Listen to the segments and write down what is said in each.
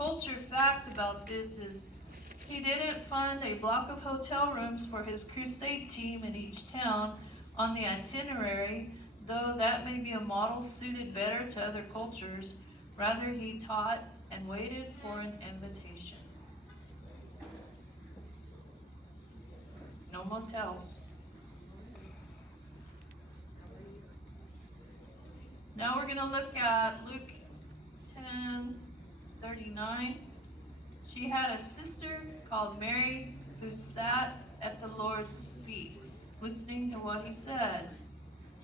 culture fact about this is he didn't fund a block of hotel rooms for his crusade team in each town on the itinerary, though that may be a model suited better to other cultures. Rather, he taught and waited for an invitation. No motels. Now we're going to look at Luke 10:39. She had a sister called Mary who sat at the Lord's feet, listening to what he said.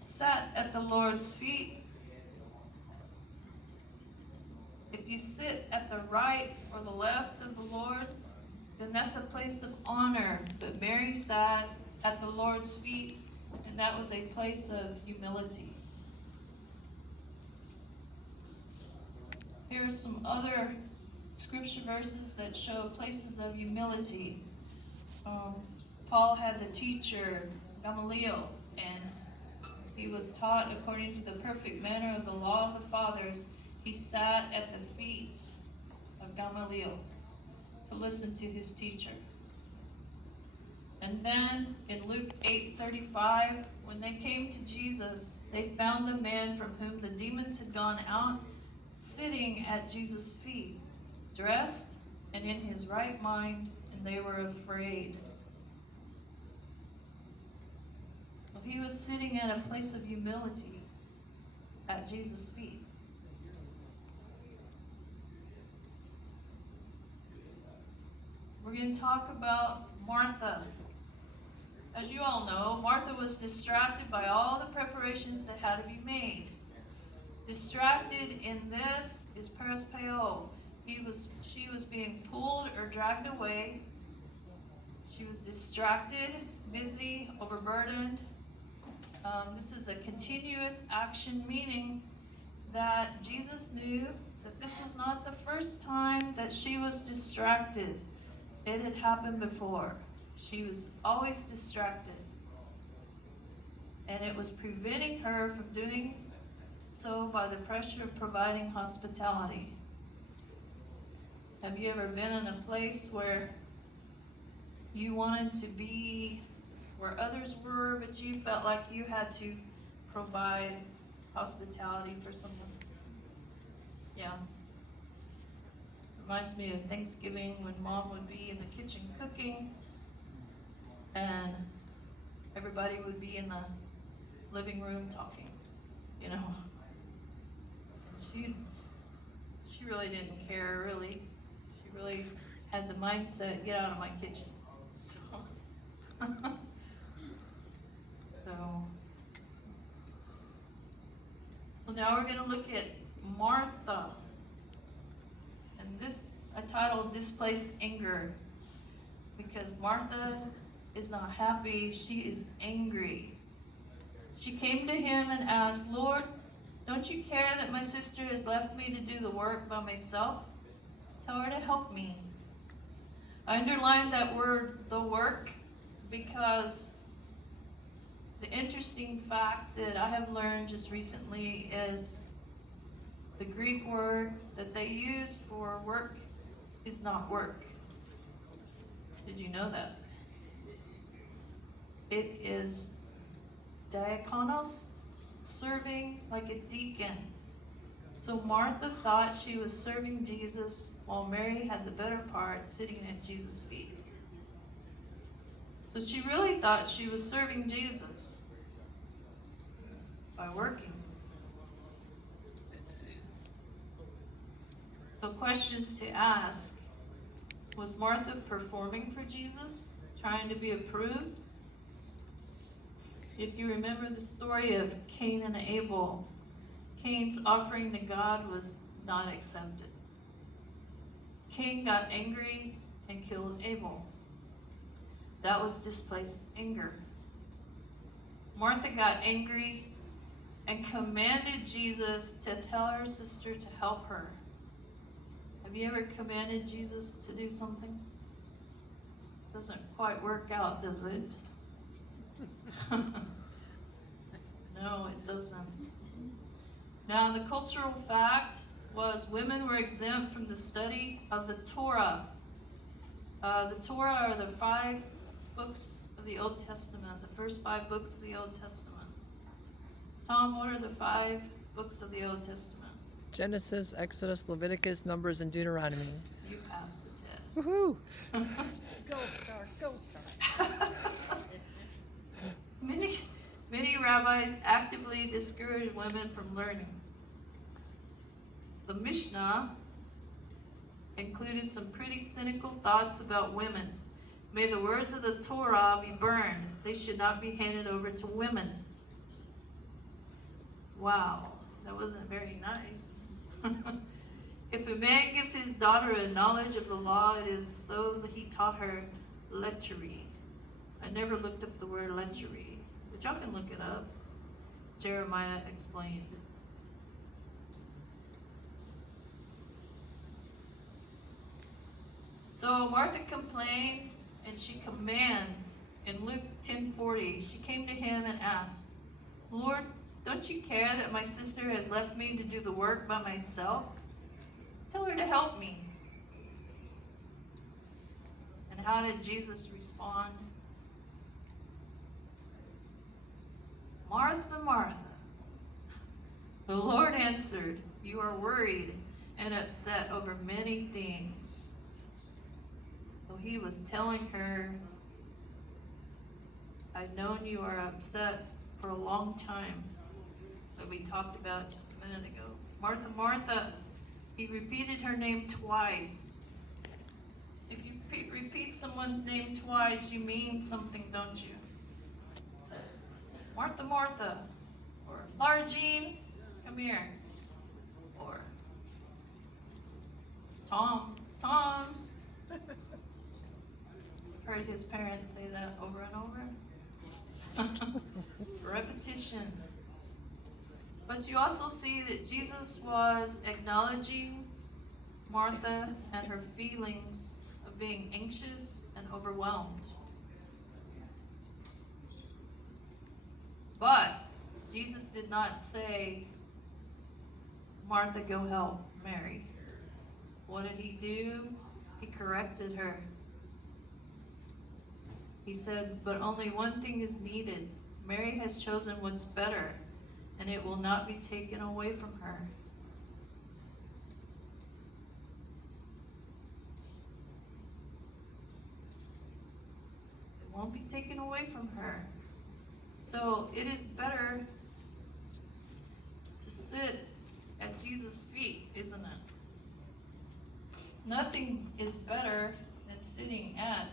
Sat at the Lord's feet. If you sit at the right or the left of the Lord, then that's a place of honor. But Mary sat at the Lord's feet, and that was a place of humility. Here are some other scripture verses that show places of humility. Paul had the teacher, Gamaliel, and he was taught according to the perfect manner of the law of the fathers. He sat at the feet of Gamaliel to listen to his teacher. And then in Luke 8:35, when they came to Jesus, they found the man from whom the demons had gone out sitting at Jesus' feet, dressed and in his right mind, and they were afraid. So he was sitting at a place of humility at Jesus' feet. We're going to talk about Martha. As you all know, Martha was distracted by all the preparations that had to be made. Distracted in this is paraspeo. She was being pulled or dragged away. She was distracted, busy, overburdened. This is a continuous action, meaning that Jesus knew that this was not the first time that she was distracted. It had happened before. She was always distracted. And it was preventing her from doing so by the pressure of providing hospitality. Have you ever been in a place where you wanted to be where others were, but you felt like you had to provide hospitality for someone? Yeah. Reminds me of Thanksgiving when Mom would be in the kitchen cooking and everybody would be in the living room talking, you know. She really didn't care, really. She really had the mindset, get out of my kitchen. So now we're going to look at Martha. And this I titled Displaced Anger, because Martha is not happy, she is angry. She came to him and asked, "Lord, don't you care that my sister has left me to do the work by myself? Tell her to help me." I underlined that word, the work, because the interesting fact that I have learned just recently is the Greek word that they use for work is not work. Did you know that? It is diakonos, serving like a deacon. So Martha thought she was serving Jesus while Mary had the better part, sitting at Jesus' feet. So she really thought she was serving Jesus by working. So questions to ask. Was Martha performing for Jesus, trying to be approved? If you remember the story of Cain and Abel, Cain's offering to God was not accepted. Cain got angry and killed Abel. That was displaced anger. Martha got angry and commanded Jesus to tell her sister to help her. Have you ever commanded Jesus to do something? Doesn't quite work out, does it? No, it doesn't. Now, the cultural fact was women were exempt from the study of the Torah. The Torah are the 5 books of the Old Testament, the first 5 books of the Old Testament. Tom, what are the 5 books of the Old Testament? Genesis, Exodus, Leviticus, Numbers, and Deuteronomy. You passed the test. Woohoo! Go Star, go Star. Many rabbis actively discourage women from learning. The Mishnah included some pretty cynical thoughts about women. May the words of the Torah be burned. They should not be handed over to women. Wow, that wasn't very nice. If a man gives his daughter a knowledge of the law, it is as though he taught her lechery. I never looked up the word lechery, but y'all can look it up. Jeremiah explained. So Martha complains and she commands. In Luke 10:40, she came to him and asked, Lord, don't you care that my sister has left me to do the work by myself? Tell her to help me. And how did Jesus respond? Martha, Martha. The Lord answered, you are worried and upset over many things. So he was telling her, I've known you are upset for a long time, that we talked about just a minute ago. Martha, Martha. He repeated her name twice. If you repeat someone's name twice, you mean something, don't you? Martha, Martha. Or Laura Jean, come here. Or Tom, Tom. Heard his parents say that over and over. Repetition. But you also see that Jesus was acknowledging Martha and her feelings of being anxious and overwhelmed. But Jesus did not say, Martha, go help Mary. What did he do? He corrected her. He said, but only one thing is needed. Mary has chosen what's better, and it will not be taken away from her. It won't be taken away from her. So it is better to sit at Jesus' feet, isn't it? Nothing is better than sitting at